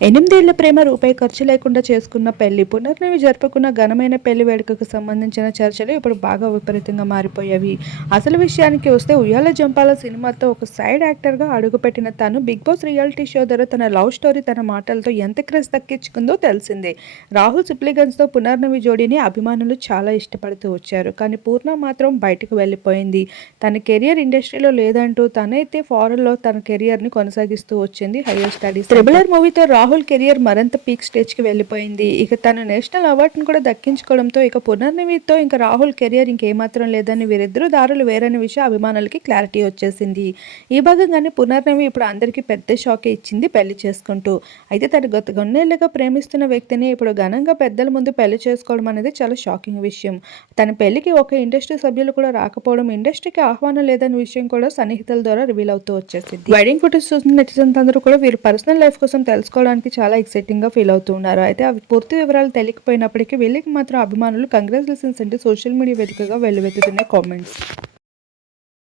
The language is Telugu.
8 ఏళ్ల ప్రేమ రూపాయి ఖర్చు లేకుండా చేసుకున్న పెళ్లి, పునర్నవి జరుపుకున్న ఘనమైన పెళ్లి వేడుకకు సంబంధించిన చర్చలు ఇప్పుడు బాగా విపరీతంగా మారిపోయాయి. అసలు విషయానికి వస్తే ఉయ్యాల జంపాల సినిమాతో ఒక సైడ్ యాక్టర్గా అడుగుపెట్టిన తను బిగ్ బాస్ రియాలిటీ షో ద్వారా తన లవ్ స్టోరీ తన మాటలతో ఎంత క్రేజ్ దక్కించుకుందో తెలిసిందే. రాహుల్ సిప్లిగన్స్తో పునర్నవి జోడీని అభిమానులు చాలా ఇష్టపడుతూ వచ్చారు. కానీ పూర్ణ మాత్రం బయటకు వెళ్ళిపోయింది. తన కెరియర్ ఇండస్ట్రీలో లేదంటూ తనైతే ఫారెన్లో తన కెరియర్ని కొనసాగిస్తూ వచ్చింది. హైయర్ స్టడీస్ త్రిబులర్ మూవీతో రాహుల్ కెరియర్ మరింత పీక్ స్టేజ్కి వెళ్ళిపోయింది. ఇక తను నేషనల్ అవార్డును కూడా దక్కించుకోవడంతో ఇక పునర్నవితో ఇంకా రాహుల్ కెరియర్ ఇంకేమాత్రం లేదని, వీరిద్దరూ దారులు వేరని విషయం అభిమానులకి క్లారిటీ వచ్చేసింది. ఈ భాగంగానే పునర్నవి ఇప్పుడు అందరికీ పెద్ద షాకే ఇచ్చింది పెళ్లి చేసుకుంటూ. అయితే తను గత కొన్నేళ్లుగా ప్రేమిస్తున్న వ్యక్తిని ఇప్పుడు ఘనంగా పెద్దల ముందు పెళ్లి చేసుకోవడం అనేది చాలా షాకింగ్ విషయం. తన పెళ్లికి ఒక ఇండస్ట్రీ సభ్యులు కూడా రాకపోవడం, ఇండస్ట్రీకి ఆహ్వానం లేదనే విషయం కూడా సన్నిహితుల ద్వారా రివీల్ అవుతూ వచ్చేసింది. వెడ్డింగ్ ఫోటోస్ చూసిన నెటిజన్స్ అందరూ కూడా వీరి పర్సనల్ లైఫ్ కోసం తెలుసుకోవడానికి చాలా ఎక్సైటింగ్గా ఫీల్ అవుతున్నారు. అయితే అవి పూర్తి వివరాలు తెలియకపోయినప్పటికీ వీళ్ళకి మాత్రం అభిమానులు కంగ్రాచులేషన్స్ అంటే సోషల్ మీడియా వేదికగా వెల్లువెత్తుతున్న కామెంట్స్.